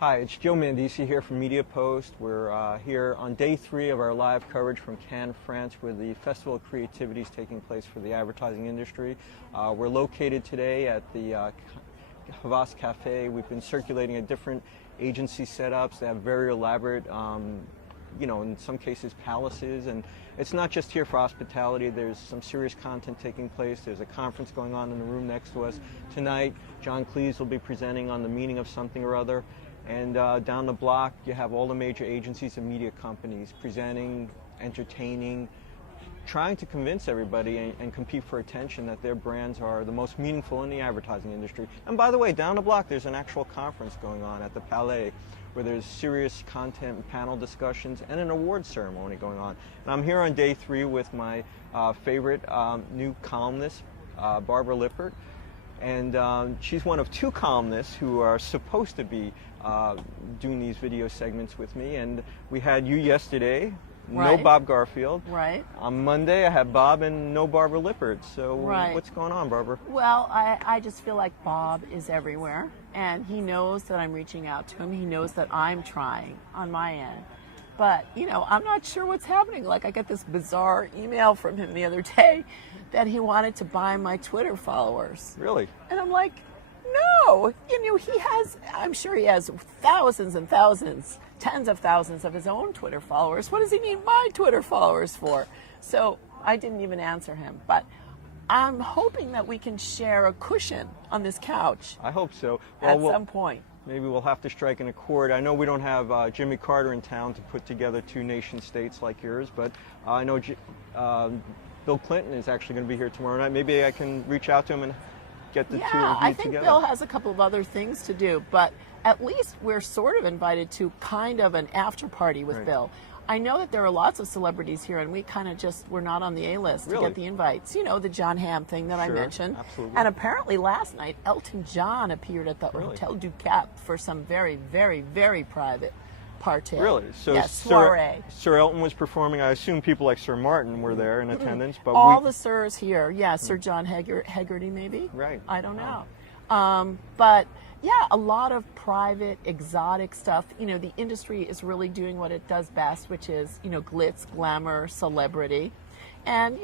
Hi, it's Joe Mandese here from MediaPost. We're here on day 3 of our live coverage from Cannes, France, where the Festival of Creativity is taking place for the advertising industry. We're located today at the Havas Cafe. We've been circulating at different agency setups. They have very elaborate, in some cases palaces, and it's not just here for hospitality. There's some serious content taking place. There's a conference going on in the room next to us. Tonight, John Cleese will be presenting on the meaning of something or other. And down the block, you have all the major agencies and media companies presenting, entertaining, trying to convince everybody and compete for attention that their brands are the most meaningful in the advertising industry. And by the way, down the block, there's an actual conference going on at the Palais where there's serious content and panel discussions and an awards ceremony going on. And I'm here on day 3 with my favorite new columnist, Barbara Lippert. And she's one of 2 columnists who are supposed to be doing these video segments with me. And we had you yesterday, right. No Bob Garfield. Right. On Monday, I had Bob and no Barbara Lippert. So right. What's going on, Barbara? Well, I just feel like Bob is everywhere. And he knows that I'm reaching out to him. He knows that I'm trying on my end. But, I'm not sure what's happening. Like, I got this bizarre email from him the other day that he wanted to buy my Twitter followers. Really? And I'm like, no. I'm sure he has thousands and thousands, tens of thousands of his own Twitter followers. What does he need my Twitter followers for? So I didn't even answer him. But I'm hoping that we can share a cushion on this couch. I hope so. At some point. Maybe we'll have to strike an accord. I know we don't have Jimmy Carter in town to put together 2 nation states like yours, but I know Bill Clinton is actually going to be here tomorrow night. Maybe I can reach out to him and get the 2 of you together. Yeah, I think Bill has a couple of other things to do, but at least we're sort of invited to kind of an after party with right. Bill. I know that there are lots of celebrities here, and we kind of we're not on the A-list really? To get the invites. The John Hamm thing that sure, I mentioned. Absolutely. And apparently last night, Elton John appeared at the really? Hotel du Cap for some very, very, very private party. Really? So yes, soiree. Sir Elton was performing. I assume people like Sir Martin were there in attendance. But all the sirs here. Yeah, Sir John Hegarty maybe? Right. I don't know. But yeah, a lot of private, exotic stuff. The industry is really doing what it does best, which is, glitz, glamour, celebrity. And,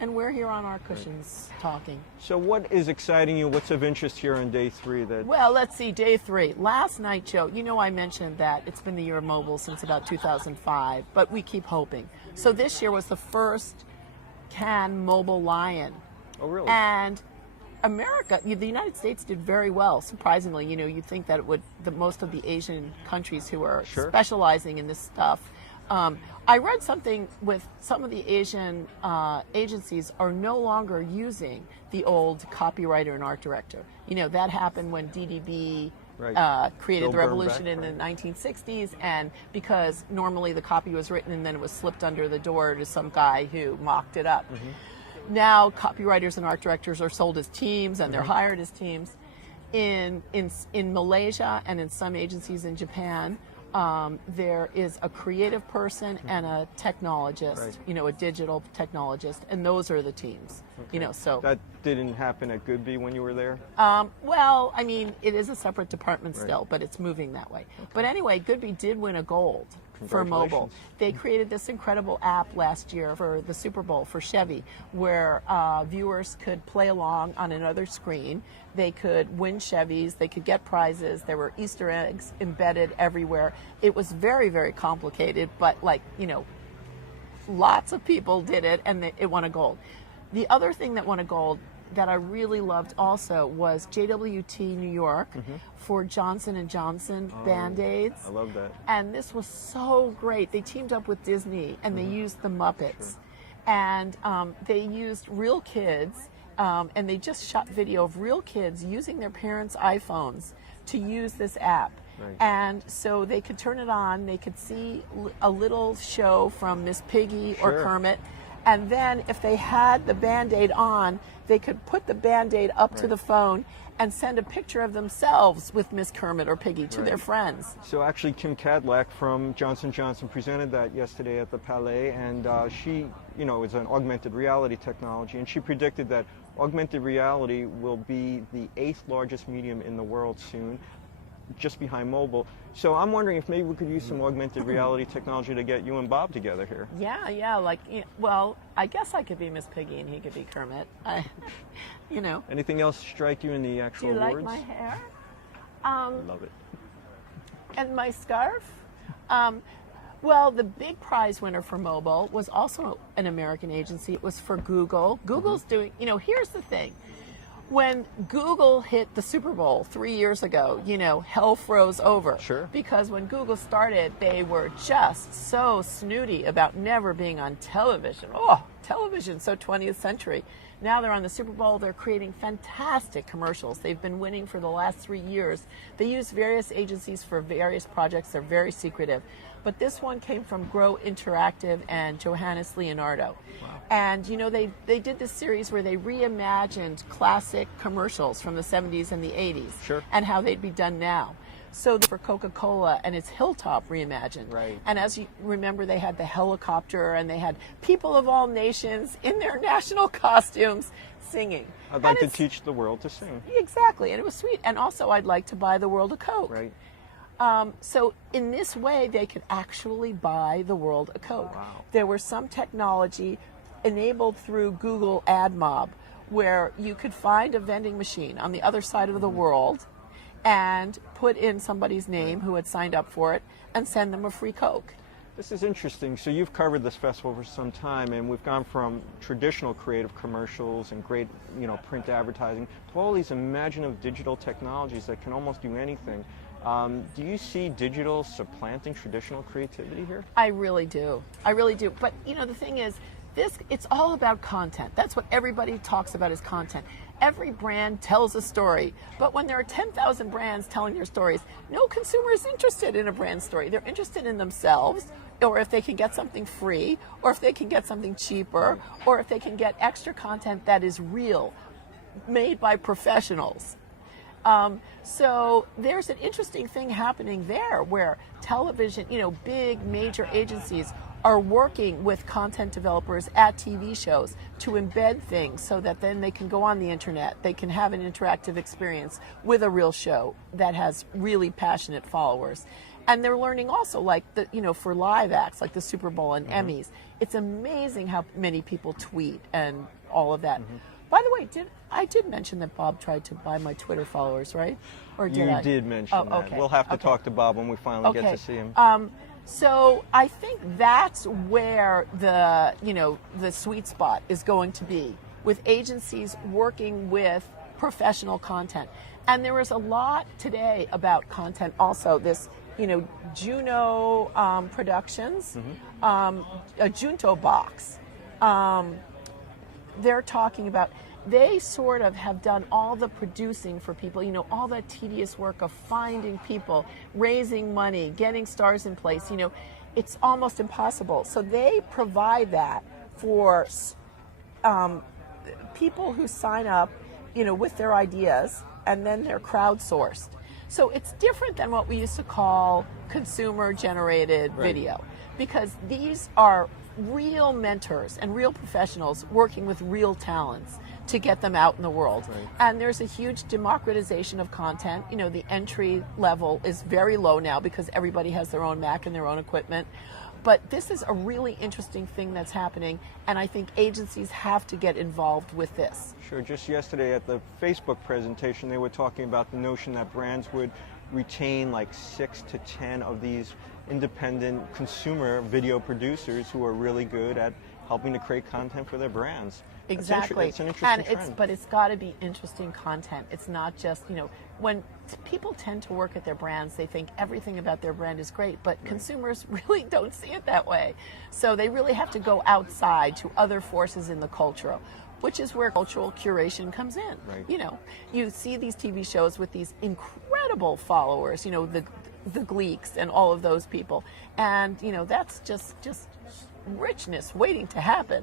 and we're here on our cushions talking. So what is exciting you? What's of interest here on day 3? Well, let's see, day 3. Last night, Joe, I mentioned that it's been the year of mobile since about 2005, but we keep hoping. So this year was the first Cannes Mobile Lion. Oh, really? And America, the United States did very well, surprisingly. You'd think that most of the Asian countries who are sure. specializing in this stuff. I read something with some of the Asian agencies are no longer using the old copywriter and art director. That happened when DDB right. created Bill the revolution Bernbeck, in the 1960s, and because normally the copy was written and then it was slipped under the door to some guy who mocked it up. Mm-hmm. Now copywriters and art directors are sold as teams, and they're hired as teams. In Malaysia and in some agencies in Japan, there is a creative person and a technologist, right. A digital technologist, and those are the teams. Okay. So that didn't happen at Goodby when you were there? Well, it is a separate department right. still, but it's moving that way. Okay. But anyway, Goodby did win a gold for mobile. They created this incredible app last year for the Super Bowl for Chevy, where viewers could play along on another screen. They could win Chevys. They could get prizes. There were Easter eggs embedded everywhere. It was very, very complicated, but lots of people did it, and it won a gold. The other thing that won a gold that I really loved also was JWT New York for Johnson & Johnson Band-Aids. I love that. And this was so great. They teamed up with Disney, and they used the Muppets. Sure. And they used real kids, and they just shot video of real kids using their parents' iPhones to use this app. Right. And so they could turn it on, they could see a little show from Miss Piggy sure. or Kermit. And then if they had the Band-Aid on, they could put the Band-Aid up right. to the phone and send a picture of themselves with Miss Kermit or Piggy to right. their friends. So actually Kim Cadlack from Johnson & Johnson presented that yesterday at the Palais, and she, is an augmented reality technology, and she predicted that augmented reality will be the 8th largest medium in the world soon. just behind mobile. So I'm wondering if maybe we could use some augmented reality technology to get you and Bob together here. Yeah, like, well, I guess I could be Miss Piggy and he could be Kermit. You know. Anything else strike you in the actual Do you awards? like my hair? Love it. And my scarf? Well, the big prize winner for mobile was also an American agency. It was for Google. Google's doing, here's the thing. When Google hit the Super Bowl 3 years ago, hell froze over. Sure. Because when Google started, they were just so snooty about never being on television. Oh, television, so 20th century. Now they're on the Super Bowl. They're creating fantastic commercials. They've been winning for the last 3 years. They use various agencies for various projects. They're very secretive. But this one came from Grow Interactive and Johannes Leonardo. Wow. And, they did this series where they reimagined classic commercials from the 70s and the 80s. Sure. And how they'd be done now. So for Coca-Cola and its Hilltop reimagined. Right. And as you remember, they had the helicopter and they had people of all nations in their national costumes singing. I'd like to teach the world to sing. Exactly. And it was sweet. And also, I'd like to buy the world a Coke. Right. So in this way, they could actually buy the world a Coke. Wow. There was some technology enabled through Google AdMob where you could find a vending machine on the other side of the world and put in somebody's name who had signed up for it and send them a free Coke. This is interesting. So you've covered this festival for some time, and we've gone from traditional creative commercials and great, print advertising to all these imaginative digital technologies that can almost do anything. Do you see digital supplanting traditional creativity here? I really do. But, the thing is, it's all about content. That's what everybody talks about is content. Every brand tells a story, but when there are 10,000 brands telling their stories, no consumer is interested in a brand story. They're interested in themselves, or if they can get something free, or if they can get something cheaper, or if they can get extra content that is real, made by professionals. So there's an interesting thing happening there where television, big major agencies are working with content developers at TV shows to embed things so that then they can go on the internet. They can have an interactive experience with a real show that has really passionate followers. And they're learning also, like, for live acts, like the Super Bowl and Emmys. It's amazing how many people tweet and all of that. By the way, I did mention that Bob tried to buy my Twitter followers, right? Or did I? You did mention that. Okay. We'll have to talk to Bob when we finally get to see him. So I think that's where the sweet spot is going to be, with agencies working with professional content. And there was a lot today about content also. This, Juno Productions, a Junto Box. They're talking about, they sort of have done all the producing for people, all that tedious work of finding people, raising money, getting stars in place, it's almost impossible. So they provide that for people who sign up, with their ideas, and then they're crowdsourced. So it's different than what we used to call consumer-generated video, because these are real mentors and real professionals working with real talents to get them out in the world. Right. And there's a huge democratization of content. The entry level is very low now because everybody has their own Mac and their own equipment. But this is a really interesting thing that's happening, and I think agencies have to get involved with this. Sure. Just yesterday at the Facebook presentation, they were talking about the notion that brands would retain like 6 to 10 of these independent consumer video producers who are really good at helping to create content for their brands. Exactly. It's an interesting trend. But it's got to be interesting content. It's not just, when people tend to work at their brands, they think everything about their brand is great, but consumers really don't see it that way. So they really have to go outside to other forces in the culture, which is where cultural curation comes in. Right. You see these TV shows with these incredible followers, the Gleeks and all of those people. And, that's just richness waiting to happen.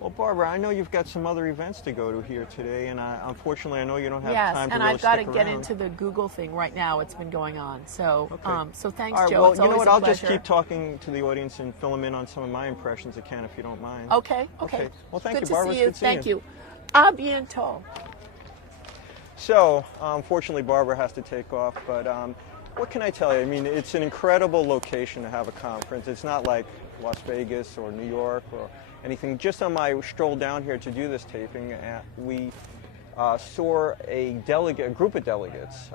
Well, Barbara, I know you've got some other events to go to here today, and unfortunately, I know you don't have yes, time to and really I've got to stick get around. into the Google thing right now. It's been going on. So, Okay. So thanks, All right, Joe. well, It's you know always what? a I'll just pleasure. keep talking to the audience and fill them in on some of my impressions again, if you don't mind. Okay. Well, thank Good you, Barbara. to see It's you. good seeing Thank you. A bientôt. So, unfortunately, Barbara has to take off, but what can I tell you? I mean, it's an incredible location to have a conference. It's not like Las Vegas or New York or anything. Just on my stroll down here to do this taping, we saw a group of delegates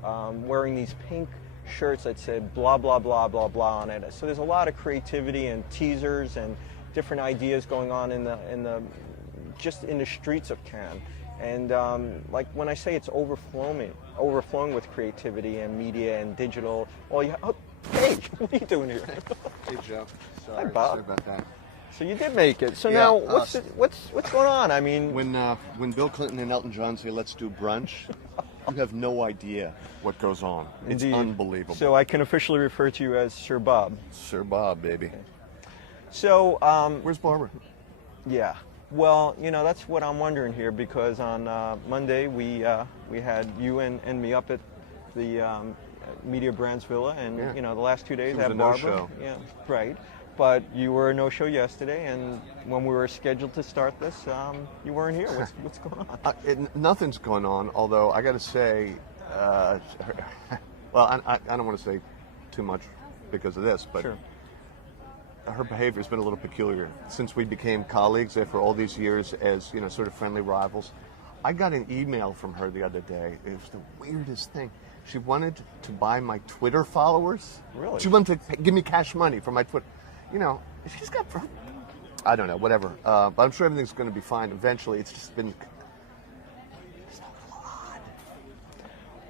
wearing these pink shirts that said blah, blah, blah, blah, blah on it. So there's a lot of creativity and teasers and different ideas going on just in the streets of Cannes. And like when I say it's overflowing with creativity and media and digital. Well, hey, what are you doing here? Hey, Joe. Sorry, Hi, Bob. sorry about that. So you did make it. So Yeah, now, what's going on? I mean, When Bill Clinton and Elton John say, "Let's do brunch," you have no idea what goes on. It's indeed. unbelievable. So I can officially refer to you as Sir Bob. Sir Bob, baby. So, Where's Barbara? yeah. Well, that's what I'm wondering here, because on Monday we had you and me up at the Media Brands Villa, and Yeah. the last 2 days It was I had a Barbara. no-show. Yeah, right. But you were a no-show yesterday, and when we were scheduled to start this, you weren't here. What's going on? Nothing's going on, although I got to say, well, I don't want to say too much because of this, but Sure. her behavior has been a little peculiar since we became colleagues after all these years as sort of friendly rivals. I got an email from her the other day. It was the weirdest thing. She wanted to buy my Twitter followers. Really? She wanted to give me cash money for my Twitter. She's got, I don't know, whatever. But I'm sure everything's going to be fine eventually. It's just been so odd.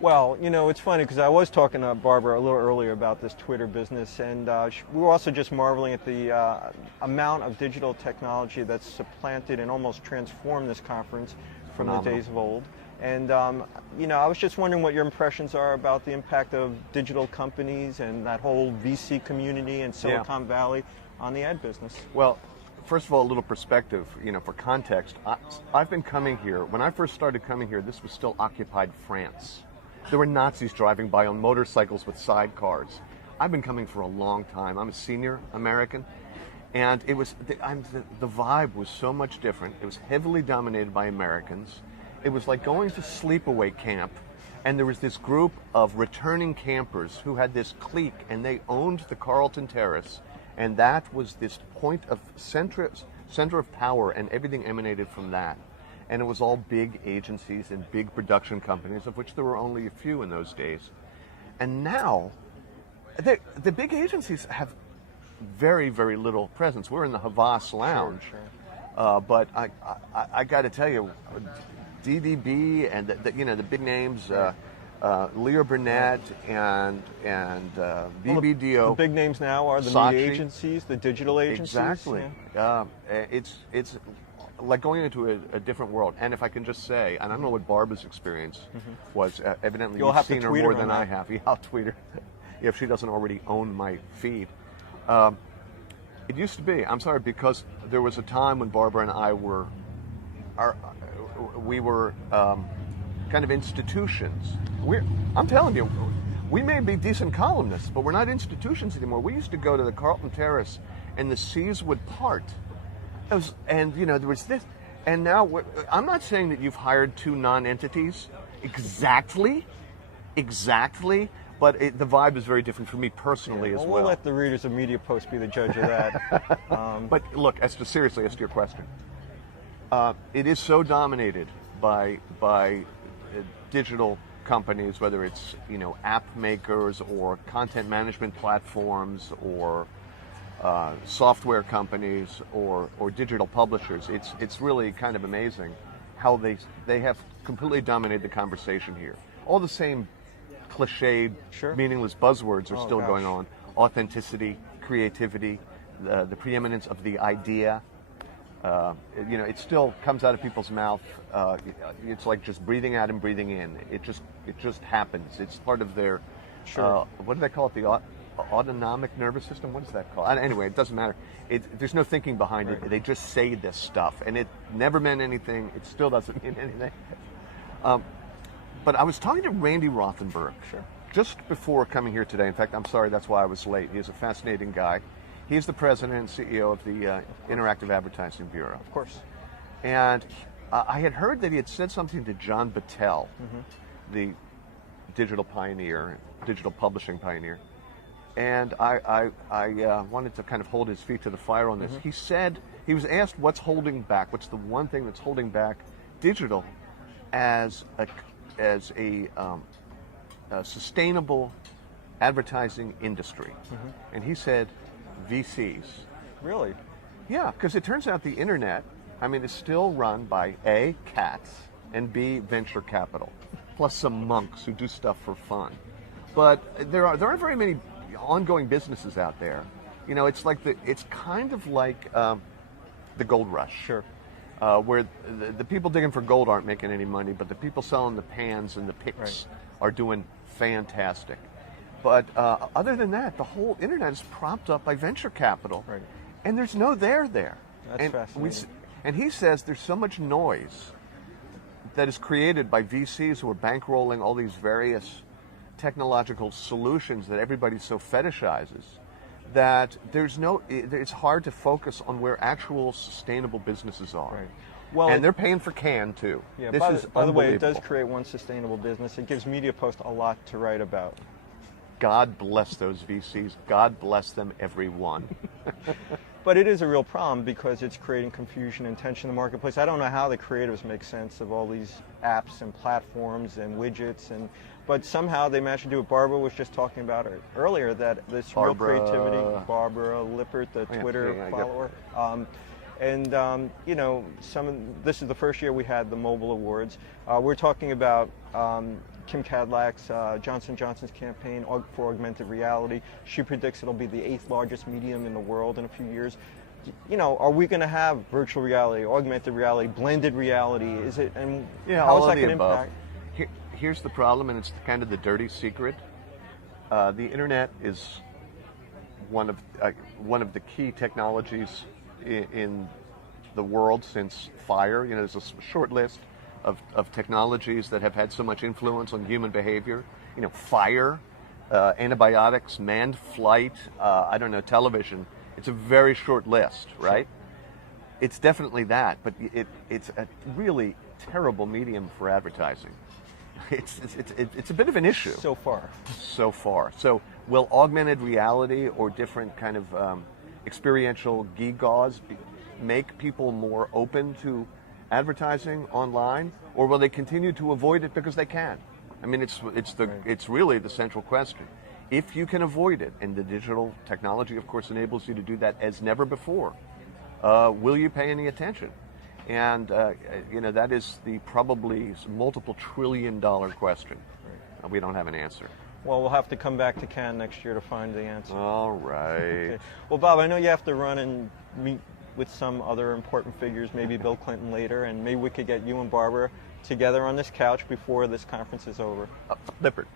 Well, it's funny because I was talking to Barbara a little earlier about this Twitter business, and we were also just marveling at the amount of digital technology that's supplanted and almost transformed this conference from the Phenomenal. days of old. And, I was just wondering what your impressions are about the impact of digital companies and that whole VC community in Silicon Valley on the ad business. Well, first of all, a little perspective, for context. I've been coming here. When I first started coming here, this was still occupied France. There were Nazis driving by on motorcycles with sidecars. I've been coming for a long time. I'm a senior American. And it was the vibe was so much different. It was heavily dominated by Americans. It was like going to sleepaway camp, and there was this group of returning campers who had this clique, and they owned the Carlton Terrace, and that was this point of center of power, and everything emanated from that. And it was all big agencies and big production companies, of which there were only a few in those days. And now, the big agencies have very, very little presence. We're in the Havas Lounge, but I got to tell you, DDB and the big names, Leo Burnett and BBDO. The big names now are the Saatchi. media agencies, the digital agencies. Exactly. Yeah. It's like going into a different world. And if I can just say, and I don't know what Barbara's experience was. Evidently, You'll you've have to seen her tweet more her than on I that. have. Yeah, I'll tweet her if she doesn't already own my feed. It used to be. I'm sorry, because there was a time when Barbara and I were kind of institutions. I'm telling you, we may be decent columnists, but we're not institutions anymore. We used to go to the Carlton Terrace, and the seas would part. And there was this. And now, I'm not saying that you've hired two non-entities exactly, but the vibe is very different for me personally as well. We'll let the readers of MediaPost be the judge of that. But look, seriously, as to your question, it is so dominated by digital companies, whether it's app makers or content management platforms or software companies or digital publishers. It's really kind of amazing how they have completely dominated the conversation here. All the same cliched, meaningless buzzwords are still going on. Authenticity, creativity, the preeminence of the idea. It still comes out of people's mouth. It's like just breathing out and breathing in. It just happens. It's part of their what do they call it? The autonomic nervous system. What is that called? Anyway, it doesn't matter. There's no thinking behind it. They just say this stuff, and it never meant anything. It still doesn't mean anything. But I was talking to Randy Rothenberg just before coming here today. In fact, I'm sorry, that's why I was late. He's a fascinating guy. He's the president and CEO of the Interactive Advertising Bureau. Of course. And I had heard that he had said something to John Battelle the digital pioneer, digital publishing pioneer. And I wanted to kind of hold his feet to the fire on this. He said, he was asked what's holding back, what's the one thing that's holding back digital as a sustainable advertising industry. And he said, VCs. Really? Yeah, because it turns out the internet, I mean, is still run by A, cats, and B, venture capital, plus some monks who do stuff for fun. But there aren't very many ongoing businesses out there. You know, it's kind of like the gold rush. Sure. Where the people digging for gold aren't making any money, but the people selling the pans and the picks are doing fantastic. But other than that, the whole internet is propped up by venture capital, and there's no there. That's fascinating. And he says there's so much noise that is created by VCs who are bankrolling all these various technological solutions that everybody so fetishizes, that it's hard to focus on where actual sustainable businesses are. Right. Well, and they're paying for can too. Yeah, this by the way, it does create one sustainable business. It gives MediaPost a lot to write about. God bless those VCs. God bless them, everyone. But it is a real problem because it's creating confusion and tension in the marketplace. I don't know how the creatives make sense of all these apps and platforms and widgets, but somehow they managed to do it. Barbara was just talking about it earlier, that this real creativity, Barbara Lippert, the Twitter follower. You know, this is the first year we had the mobile awards. We're talking about Kim Cadillac's Johnson & Johnson's campaign for augmented reality. She predicts it'll be the 8th largest medium in the world in a few years. You know, are we going to have virtual reality, augmented reality, blended reality? Is it, and how is that going to impact? Here's the problem, and it's kind of the dirty secret. The internet is one of the key technologies in the world since fire. You know, there's a short list of technologies that have had so much influence on human behavior. You know, fire, antibiotics, manned flight, television. It's a very short list, right? It's definitely that, but it's a really terrible medium for advertising. It's a bit of an issue. So far. So will augmented reality or different kind of experiential gewgaws make people more open to advertising online, or will they continue to avoid it because they can? I mean, it's really the central question. If you can avoid it, and the digital technology, of course, enables you to do that as never before, will you pay any attention? And you know, that is the probably multiple $trillion question. We don't have an answer. Well, we'll have to come back to Cannes next year to find the answer. All right. Okay. Well, Bob, I know you have to run and meet with some other important figures, maybe Bill Clinton later, and maybe we could get you and Barbara together on this couch before this conference is over. Lippert.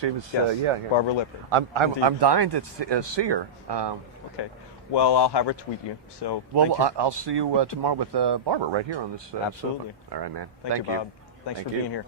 She was, yeah. Barbara Lippert. I'm dying to see her. Okay. Well, I'll have her tweet you. So. Well, I'll see you tomorrow with Barbara right here on this. Absolutely. Sofa. All right, man. Thank you, Bob. Thanks for being here.